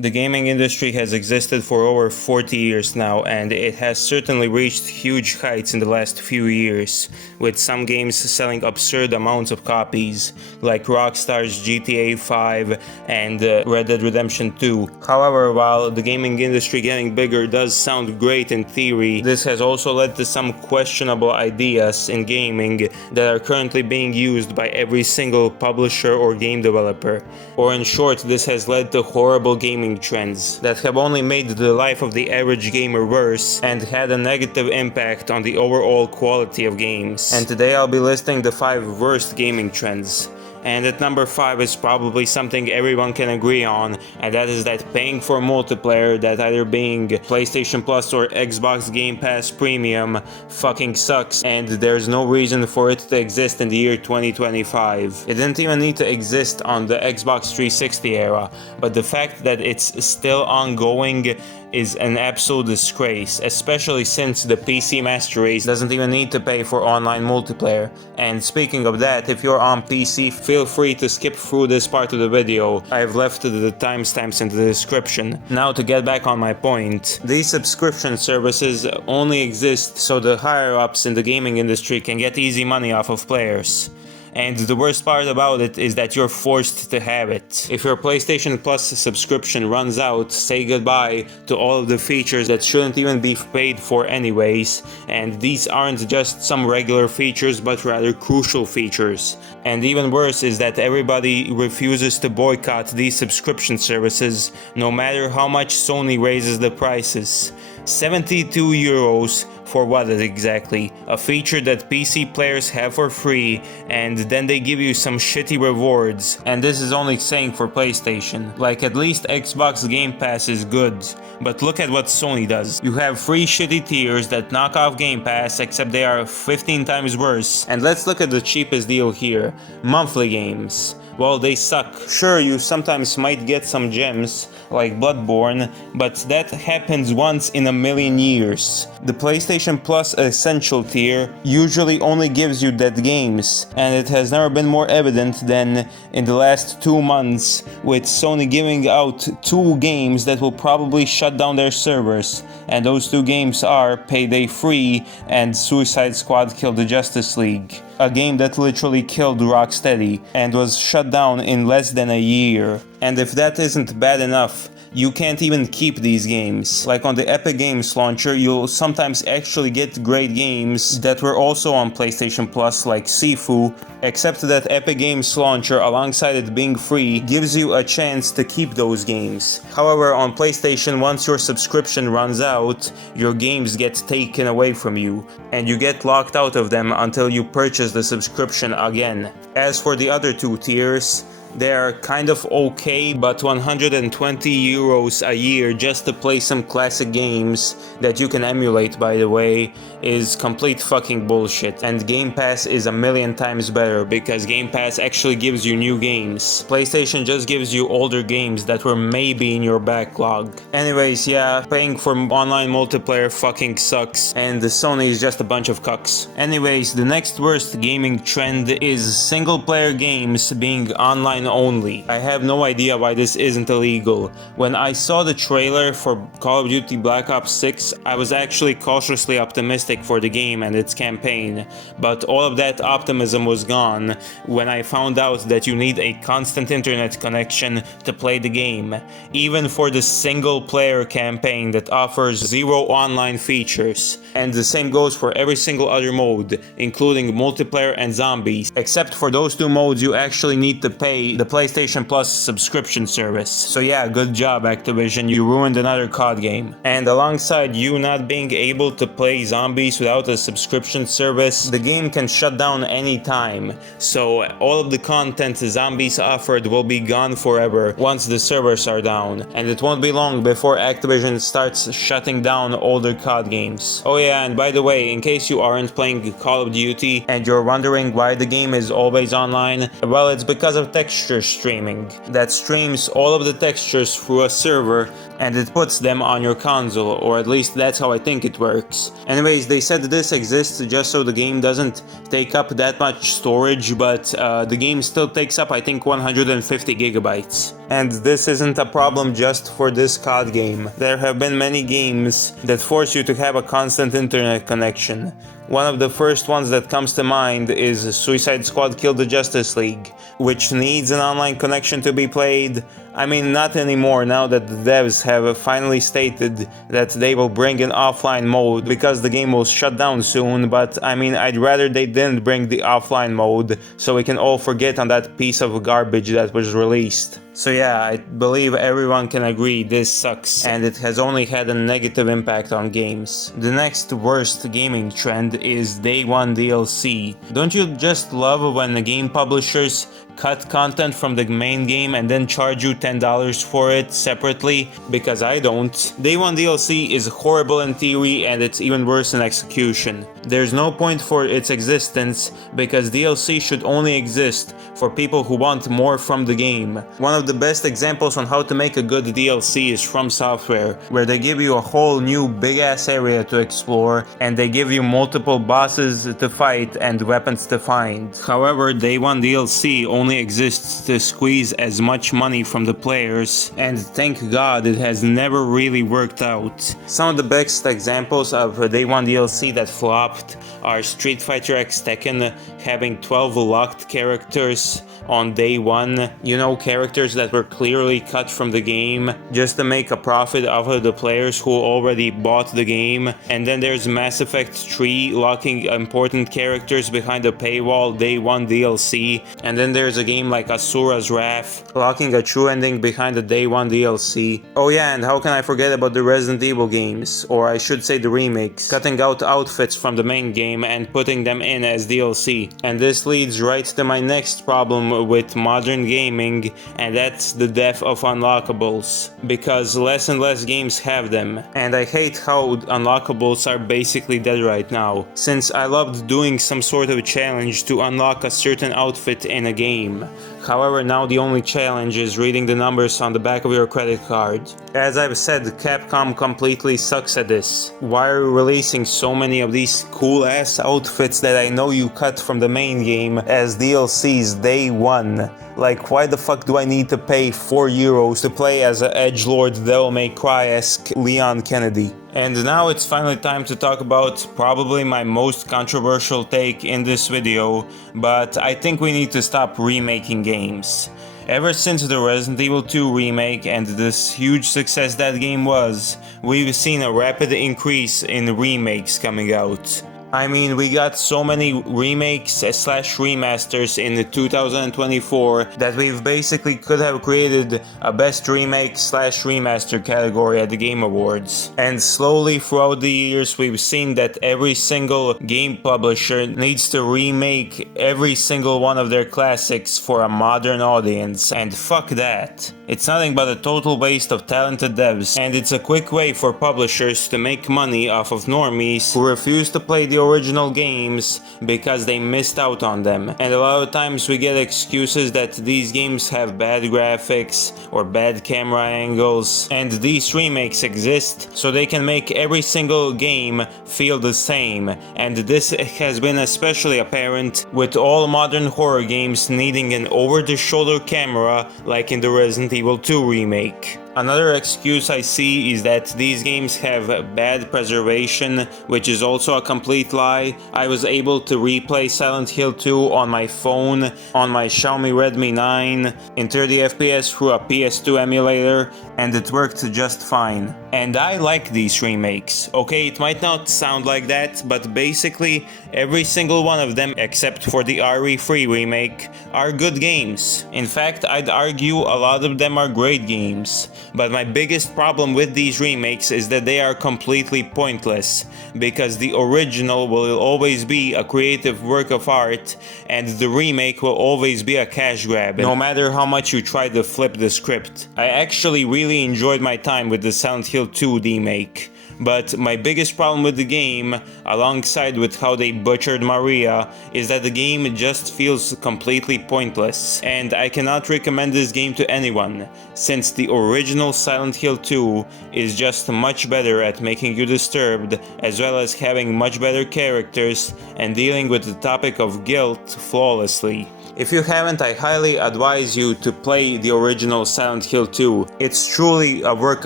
The gaming industry has existed for over 40 years now, and it has certainly reached huge heights in the last few years, with some games selling absurd amounts of copies, like Rockstar's GTA 5 and Red Dead Redemption 2. However, while the gaming industry getting bigger does sound great in theory, this has also led to some questionable ideas in gaming that are currently being used by every single publisher or game developer. Or in short, this has led to horrible gaming trends that have only made the life of the average gamer worse and had a negative impact on the overall quality of games. And today I'll be listing the 5 worst gaming trends. And at number 5 is probably something everyone can agree on, and that is that paying for multiplayer, that either being PlayStation Plus or Xbox Game Pass Premium, fucking sucks, and there's no reason for it to exist in the year 2025. It didn't even need to exist on the Xbox 360 era, but the fact that it's still ongoing is an absolute disgrace, especially since the PC Master Race doesn't even need to pay for online multiplayer. And speaking of that, if you're on PC, feel free to skip through this part of the video. I've left the timestamps in the description. Now to get back on my point, these subscription services only exist so the higher ups in the gaming industry can get easy money off of players. And the worst part about it is that you're forced to have it. If your PlayStation Plus subscription runs out, say goodbye to all of the features that shouldn't even be paid for anyways, and these aren't just some regular features but rather crucial features. And even worse is that everybody refuses to boycott these subscription services no matter how much Sony raises the prices. 72 euros for what exactly? A feature that PC players have for free, and then they give you some shitty rewards. And this is only saying for PlayStation. Like, at least Xbox Game Pass is good, but look at what Sony does. You have free shitty tiers that knock off Game Pass, except they are 15 times worse. And let's look at the cheapest deal here. Monthly games. Well, they suck. Sure, you sometimes might get some gems, like Bloodborne, but that happens once in a million years. The PlayStation Plus Essential tier usually only gives you dead games, and it has never been more evident than in the last 2 months, with Sony giving out 2 games that will probably shut down their servers, and those 2 games are Payday 3 and Suicide Squad Kill the Justice League. A game that literally killed Rocksteady and was shut down in less than a year. And if that isn't bad enough, you can't even keep these games. Like on the Epic Games launcher, you'll sometimes actually get great games that were also on PlayStation Plus, like Sifu, except that Epic Games launcher, alongside it being free, gives you a chance to keep those games. However, on PlayStation, once your subscription runs out, your games get taken away from you, and you get locked out of them until you purchase the subscription again. As for the other 2 tiers, they are kind of okay, but 120 euros a year just to play some classic games that you can emulate, by the way, is complete fucking bullshit. And Game Pass is a million times better, because Game Pass actually gives you new games. PlayStation just gives you older games that were maybe in your backlog. Anyways, yeah, paying for online multiplayer fucking sucks, and the Sony is just a bunch of cucks. Anyways, the next worst gaming trend is single player games being online only. I have no idea why this isn't illegal. When I saw the trailer for Call of Duty Black Ops 6, I was actually cautiously optimistic for the game and its campaign, but all of that optimism was gone when I found out that you need a constant internet connection to play the game, even for the single player campaign that offers 0 online features. And the same goes for every single other mode, including multiplayer and zombies, except for those 2 modes you actually need to pay the PlayStation Plus subscription service. So yeah, good job Activision, you ruined another COD game. And alongside you not being able to play zombies without a subscription service, the game can shut down anytime. So all of the content zombies offered will be gone forever once the servers are down. And it won't be long before Activision starts shutting down older COD games. Oh yeah, and by the way, in case you aren't playing Call of Duty and you're wondering why the game is always online, well, it's because of texture streaming that streams all of the textures through a server and it puts them on your console, or at least that's how I think it works. Anyways, they said this exists just so the game doesn't take up that much storage, but the game still takes up I think 150 gigabytes. And this isn't a problem just for this COD game. There have been many games that force you to have a constant internet connection. One of the first ones that comes to mind is Suicide Squad Kill the Justice League, which needs an online connection to be played. I mean, not anymore now that the devs have finally stated that they will bring an offline mode because the game will shut down soon, but I mean, I'd rather they didn't bring the offline mode so we can all forget on that piece of garbage that was released. So yeah, I believe everyone can agree this sucks, and it has only had a negative impact on games. The next worst gaming trend is Day 1 DLC. Don't you just love when the game publishers cut content from the main game and then charge you $10 for it separately? Because I don't. Day 1 DLC is horrible in theory and it's even worse in execution. There's no point for its existence because DLC should only exist for people who want more from the game. One of the best examples on how to make a good DLC is From Software, where they give you a whole new big ass area to explore and they give you multiple bosses to fight and weapons to find. However, Day 1 DLC only exists to squeeze as much money from the players, and thank God it has never really worked out. Some of the best examples of Day 1 DLC that flopped are Street Fighter X Tekken having 12 locked characters on day 1, you know, characters that were clearly cut from the game just to make a profit off of the players who already bought the game. And then there's Mass Effect 3 locking important characters behind a paywall day 1 DLC, and then there's a game like Asura's Wrath locking a true ending behind the day 1 DLC. Oh yeah, and how can I forget about the Resident Evil games, or I should say the remakes, cutting out outfits from the main game and putting them in as DLC. And this leads right to my next problem with modern gaming, and that's the death of unlockables, because less and less games have them, and I hate how unlockables are basically dead right now, since I loved doing some sort of challenge to unlock a certain outfit in a game. However, now the only challenge is reading the numbers on the back of your credit card. As I've said, Capcom completely sucks at this. Why are you releasing so many of these cool ass outfits that I know you cut from the main game as DLCs day 1? Like, why the fuck do I need to pay €4 to play as a edgelord Devil May Cry-esque Leon Kennedy? And now it's finally time to talk about probably my most controversial take in this video, but I think we need to stop remaking games. Ever since the Resident Evil 2 remake and this huge success that game was, we've seen a rapid increase in remakes coming out. I mean, we got so many remakes slash remasters in 2024 that we've basically could have created a best remake slash remaster category at the Game Awards. And slowly throughout the years we've seen that every single game publisher needs to remake every single one of their classics for a modern audience, and fuck that. It's nothing but a total waste of talented devs, and it's a quick way for publishers to make money off of normies who refuse to play the original games because they missed out on them. And a lot of times we get excuses that these games have bad graphics or bad camera angles, and these remakes exist so they can make every single game feel the same, and this has been especially apparent with all modern horror games needing an over-the-shoulder camera like in the Resident Evil 2 remake. Another excuse I see is that these games have bad preservation, which is also a complete lie. I was able to replay Silent Hill 2 on my phone, on my Xiaomi Redmi 9, in 30 FPS through a PS2 emulator, and it worked just fine. And I like these remakes. Okay, it might not sound like that, but basically every single one of them, except for the RE3 remake, are good games. In fact, I'd argue a lot of them are great games. But my biggest problem with these remakes is that they are completely pointless, because the original will always be a creative work of art, and the remake will always be a cash grab, no matter how much you try to flip the script. I actually really enjoyed my time with the Silent Hill 2 remake. But my biggest problem with the game, alongside with how they butchered Maria, is that the game just feels completely pointless. And I cannot recommend this game to anyone, since the original Silent Hill 2 is just much better at making you disturbed, as well as having much better characters and dealing with the topic of guilt flawlessly. If you haven't, I highly advise you to play the original Silent Hill 2. It's truly a work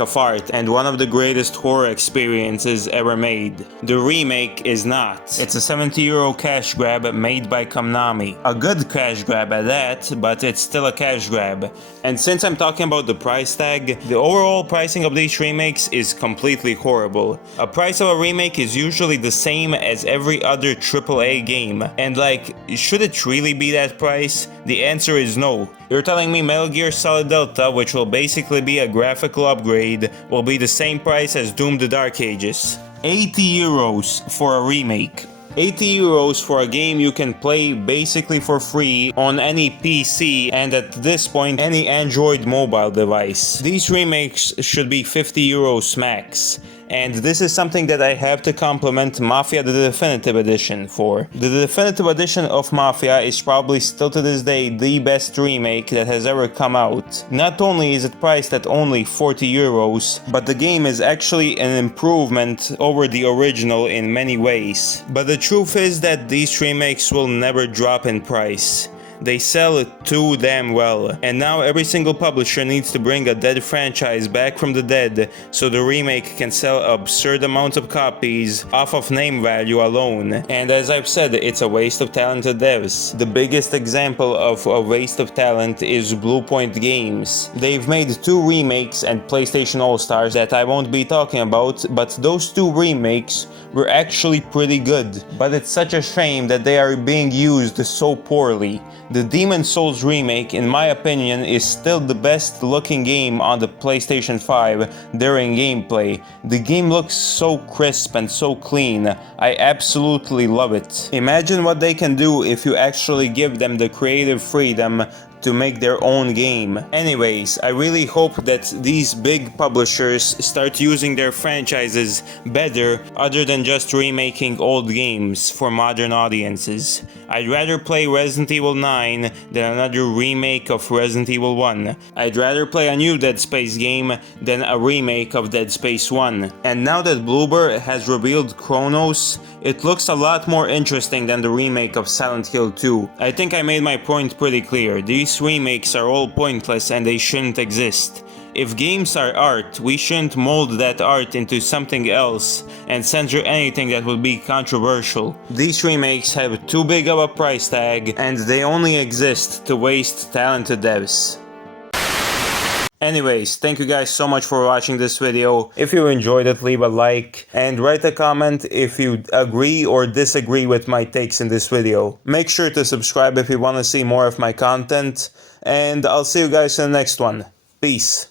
of art and one of the greatest horror experiences ever made. The remake is not. It's a €70 cash grab made by Konami. A good cash grab at that, but it's still a cash grab. And since I'm talking about the price tag, the overall pricing of these remakes is completely horrible. A price of a remake is usually the same as every other AAA game, and like, should it really be that price? The answer is no. You're telling me Metal Gear Solid Delta, which will basically be a graphical upgrade, will be the same price as Doom the Dark Ages. €80 for a remake. €80 for a game you can play basically for free on any PC and at this point any Android mobile device. These remakes should be €50 max. And this is something that I have to compliment Mafia the Definitive Edition for. The Definitive Edition of Mafia is probably still to this day the best remake that has ever come out. Not only is it priced at only €40, but the game is actually an improvement over the original in many ways. But the truth is that these remakes will never drop in price. They sell too damn well, and now every single publisher needs to bring a dead franchise back from the dead so the remake can sell absurd amounts of copies off of name value alone. And as I've said, it's a waste of talented devs. The biggest example of a waste of talent is Bluepoint Games. They've made 2 remakes and PlayStation All-Stars that I won't be talking about, but those 2 remakes were actually pretty good. But it's such a shame that they are being used so poorly. The Demon's Souls remake, in my opinion, is still the best looking game on the PlayStation 5 during gameplay. The game looks so crisp and so clean. I absolutely love it. Imagine what they can do if you actually give them the creative freedom to make their own game. Anyways, I really hope that these big publishers start using their franchises better other than just remaking old games for modern audiences. I'd rather play Resident Evil 9 than another remake of Resident Evil 1. I'd rather play a new Dead Space game than a remake of Dead Space 1. And now that Bloober has revealed Chronos, it looks a lot more interesting than the remake of Silent Hill 2. I think I made my point pretty clear. These remakes are all pointless and they shouldn't exist. If games are art, we shouldn't mold that art into something else and censor anything that would be controversial. These remakes have too big of a price tag and they only exist to waste talented devs. Anyways, thank you guys so much for watching this video. If you enjoyed it, leave a like and write a comment if you agree or disagree with my takes in this video. Make sure to subscribe if you want to see more of my content, and I'll see you guys in the next one. Peace.